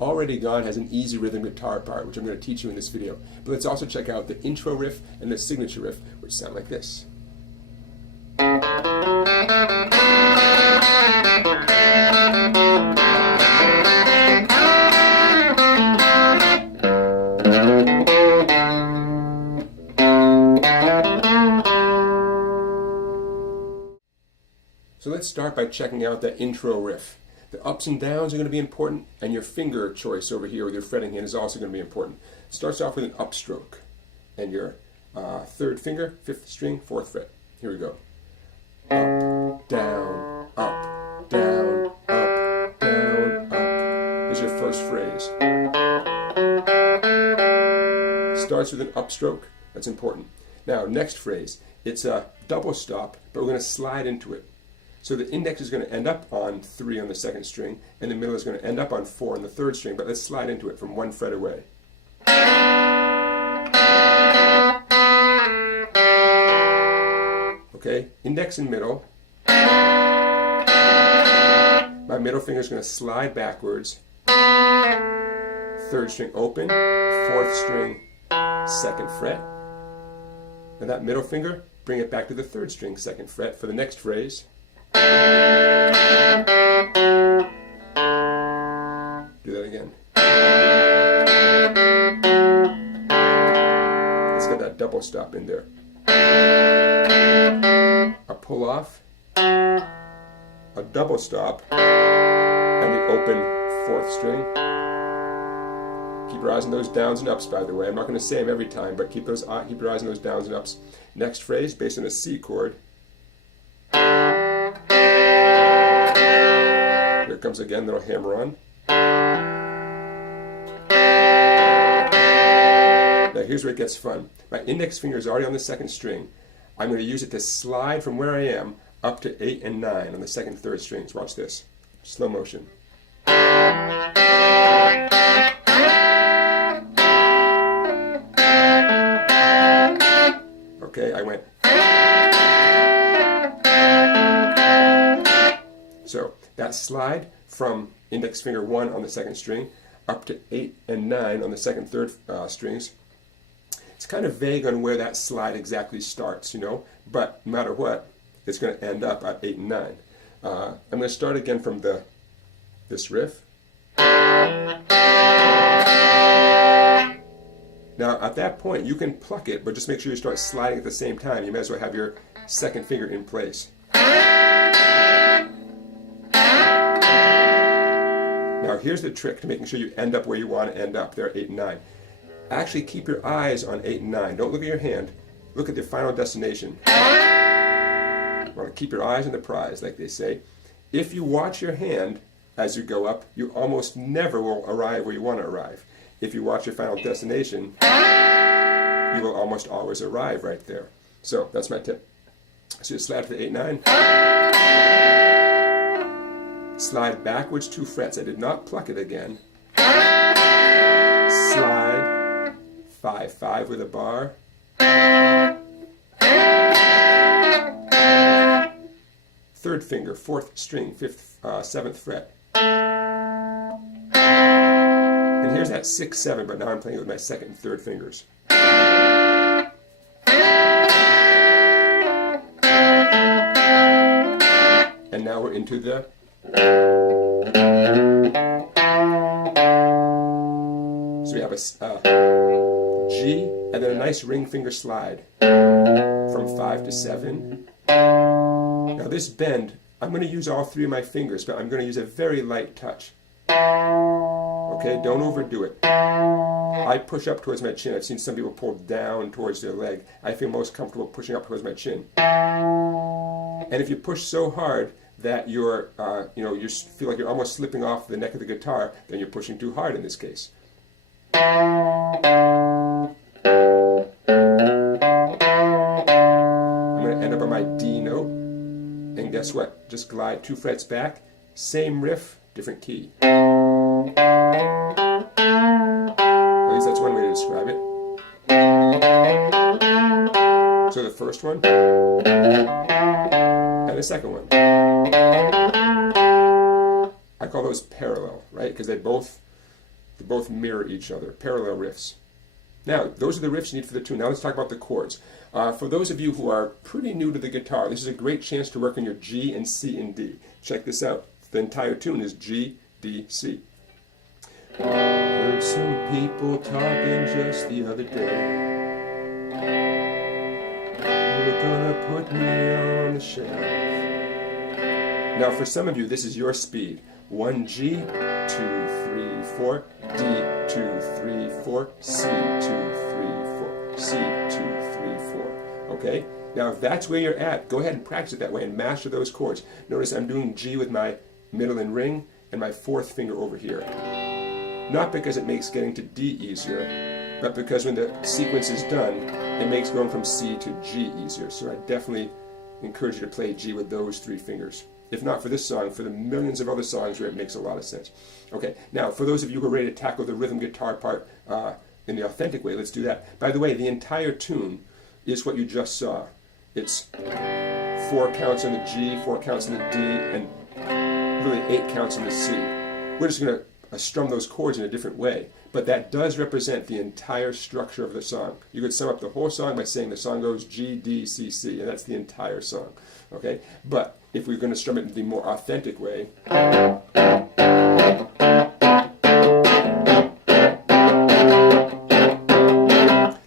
Already Gone has an easy rhythm guitar part, which I'm going to teach you in this video. But let's also check out the intro riff and the signature riff, which sound like this. So let's start by checking out the intro riff. The ups and downs are going to be important, and your finger choice over here with your fretting hand is also going to be important. It starts off with an upstroke, and your third finger, 5th string, 4th fret. Here we go. Up, down, up, down, up, down, up. Is your first phrase. Starts with an upstroke. That's important. Now, next phrase. It's a double stop, but we're going to slide into it. So the index is going to end up on 3 on the 2nd string, and the middle is going to end up on 4 on the 3rd string, but let's slide into it from 1 fret away. Okay, index and middle. My middle finger is going to slide backwards. 3rd string open, 4th string, 2nd fret. And that middle finger, bring it back to the 3rd string, 2nd fret for the next phrase. Do that again. Let's get that double stop in there. A pull off, a double stop, and the open 4th string. Keep your eyes on those downs and ups, by the way. I'm not going to say them every time, but keep your eyes on those downs and ups. Next phrase, based on a C chord. Here comes again, little hammer on. Now here's where it gets fun. My index finger is already on the 2nd string. I'm going to use it to slide from where I am up to 8 and 9 on the 2nd, 3rd strings. Watch this. Slow motion. Okay, I went. So that slide from index finger 1 on the 2nd string up to 8 and 9 on the 2nd, 3rd strings. It's kind of vague on where that slide exactly starts, you know, but no matter what, it's going to end up at 8 and 9. I'm going to start again from this riff. Now at that point you can pluck it, but just make sure you start sliding at the same time. You may as well have your 2nd finger in place. Now here's the trick to making sure you end up where you want to end up. There, 8 and 9. Actually keep your eyes on 8 and 9. Don't look at your hand. Look at the final destination. You want to keep your eyes on the prize, like they say. If you watch your hand as you go up, you almost never will arrive where you want to arrive. If you watch your final destination, you will almost always arrive right there. So that's my tip. So you slide for the 8, 9. Slide backwards 2 frets. I did not pluck it again. Slide 5, 5 with a bar. 3rd finger, 4th string, 5th, 7th fret. And here's that 6, 7, but now I'm playing it with my 2nd and 3rd fingers. And now we're into the so we have a G and then a nice ring finger slide from 5 to 7. Now this bend, I'm going to use all 3 of my fingers, but I'm going to use a very light touch. Okay, don't overdo it. I push up towards my chin. I've seen some people pull down towards their leg. I feel most comfortable pushing up towards my chin. And if you push so hard that you feel like you're almost slipping off the neck of the guitar, then you're pushing too hard in this case. I'm going to end up on my D note, and guess what? Just glide 2 frets back, same riff, different key. At least that's one way to describe it. So the first one, and the second one. I call those parallel, right? Because they both They both mirror each other, parallel riffs. Now, those are the riffs you need for the tune. Now let's talk about the chords. For those of you who are pretty new to the guitar, this is a great chance to work on your G and C and D. Check this out. The entire tune is G, D, C. Heard some people talking just the other day. You're gonna put me on the shelf. Now for some of you, this is your speed. 1 G, 2, 3, 4, D, 2, 3, 4, C, 2, 3, 4, C, 2, 3, 4. Okay? Now if that's where you're at, go ahead and practice it that way and master those chords. Notice I'm doing G with my middle and ring and my fourth finger over here. Not because it makes getting to D easier, but because when the sequence is done, it makes going from C to G easier. So I definitely encourage you to play G with those three fingers. If not for this song, for the millions of other songs where it makes a lot of sense. Okay, now for those of you who are ready to tackle the rhythm guitar part in the authentic way, let's do that. By the way, the entire tune is what you just saw. It's 4 counts on the G, 4 counts on the D, and really 8 counts on the C. We're just going to strum those chords in a different way, but that does represent the entire structure of the song. You could sum up the whole song by saying the song goes G, D, C, C, and that's the entire song. Okay, but if we're going to strum it in the more authentic way,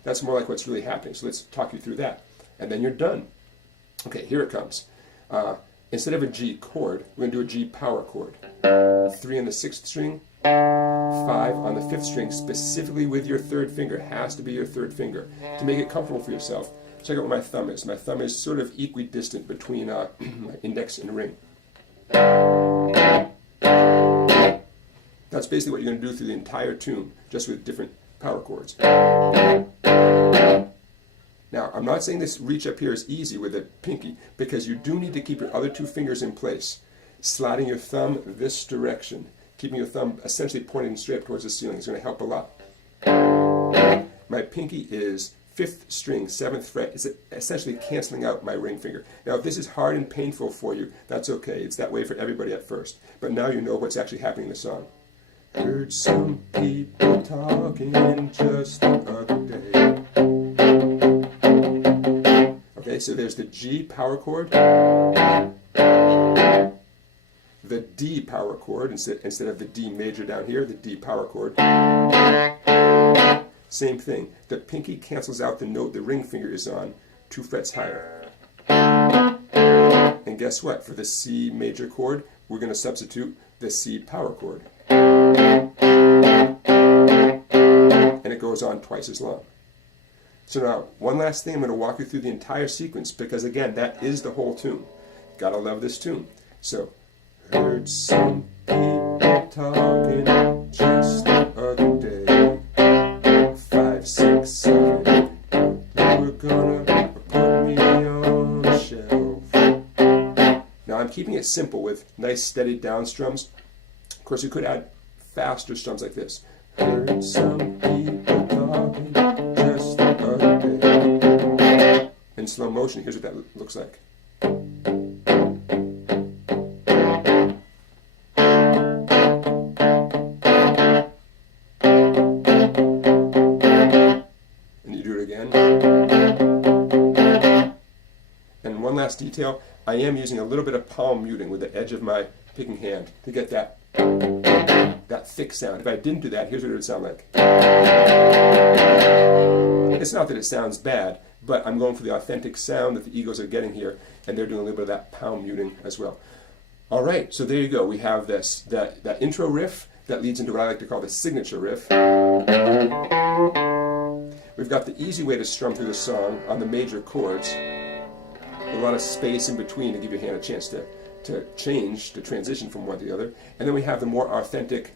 that's more like what's really happening. So let's talk you through that, and then you're done. Okay, here it comes. Instead of a G chord, we're going to do a G power chord. 3 on the 6th string, 5 on the 5th string, specifically with your 3rd finger. It has to be your 3rd finger. To make it comfortable for yourself, check out what my thumb is. My thumb is sort of equidistant between my index and ring. That's basically what you're going to do through the entire tune, just with different power chords. Now, I'm not saying this reach up here is easy with a pinky, because you do need to keep your other 2 fingers in place, sliding your thumb this direction, keeping your thumb essentially pointing straight up towards the ceiling is going to help a lot. My pinky is 5th string, 7th fret. It's essentially canceling out my ring finger. Now, if this is hard and painful for you, that's okay. It's that way for everybody at first. But now you know what's actually happening in the song. Heard some people talking just the other day. Okay, so there's the G power chord, the D power chord, instead of the D major down here, the D power chord. Same thing, the pinky cancels out the note the ring finger is on 2 frets higher. And guess what? For the C major chord, we're going to substitute the C power chord. And it goes on twice as long. So now, one last thing, I'm going to walk you through the entire sequence, because again, that is the whole tune. Gotta love this tune. So, heard some people talking just the other day. 5, 6, 7, you were gonna put me on the shelf. Now I'm keeping it simple with nice steady down strums. Of course, you could add faster strums like this. Heard some people talking just the other day. In slow motion, here's what that looks like. And you do it again. And one last detail, I am using a little bit of palm muting with the edge of my picking hand to get that thick sound. If I didn't do that, here's what it would sound like. It's not that it sounds bad, but I'm going for the authentic sound that the Eagles are getting here, and they're doing a little bit of that palm muting as well. All right, so there you go. We have this, that intro riff that leads into what I like to call the signature riff. We've got the easy way to strum through the song on the major chords. A lot of space in between to give your hand a chance to change, to transition from one to the other. And then we have the more authentic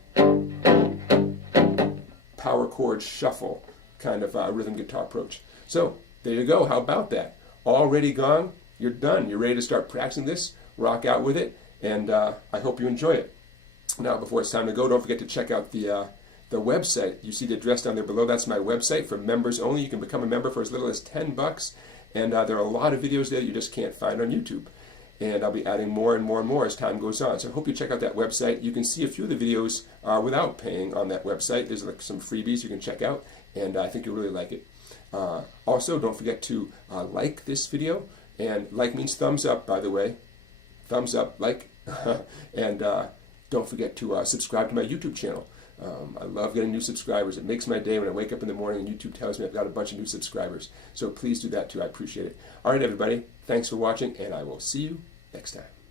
power chord shuffle kind of rhythm guitar approach. So there you go. How about that? Already gone? You're done. You're ready to start practicing this. Rock out with it, and I hope you enjoy it. Now, before it's time to go, don't forget to check out the website. You see the address down there below. That's my website for members only. You can become a member for as little as $10, and there are a lot of videos there you just can't find on YouTube. and I'll be adding more and more and more as time goes on. So I hope you check out that website. You can see a few of the videos without paying on that website. There's like some freebies you can check out, and I think you'll really like it. Also, don't forget to like this video, and like means thumbs up, by the way. Thumbs up, like, and don't forget to subscribe to my YouTube channel. I love getting new subscribers. It makes my day when I wake up in the morning and YouTube tells me I've got a bunch of new subscribers. So please do that too. I appreciate it. All right, everybody. Thanks for watching, and I will see you next time.